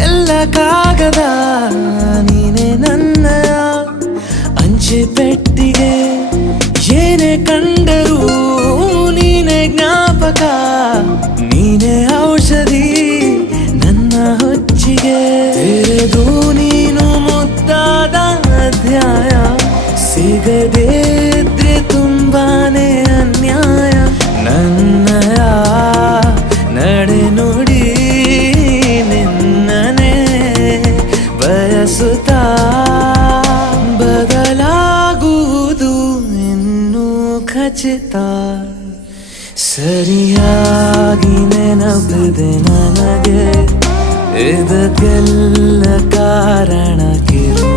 ಎಲ್ಲ ಕಾಗದ ನೀನೆ ನನ್ನಯ ಅಂಚೆ ಪೆಟ್ಟಿಗೆ ಏನೇ ಕಂಡರೂ ನೀನೆ ಜ್ಞಾಪಕ ನೀನೆ ಔಷಧಿ ನನ್ನ ಹೊಚ್ಚಿಗೆ ತೆರೆದು ನೀನು ಮುದ್ದಾದ ಅಧ್ಯಾಯ ಸಿಗದೇ ಇದ್ರೆ ತುಂಬಾನೇ ಅನ್ಯಾಯ ನನ್ನಯ ನಡೆ ನುಡಿ ನಿನ್ನನೆ ಬಯಸುತ್ತಾ ಬದಲಾಗುವುದು ಇನ್ನೂ ಖಚಿತ ಸರಿಯಾಗಿ ನೆನಪಿದೆ ನನಗೆ ಇದಕ್ಕೆಲ್ಲ ಕಾರಣ ಕಿರು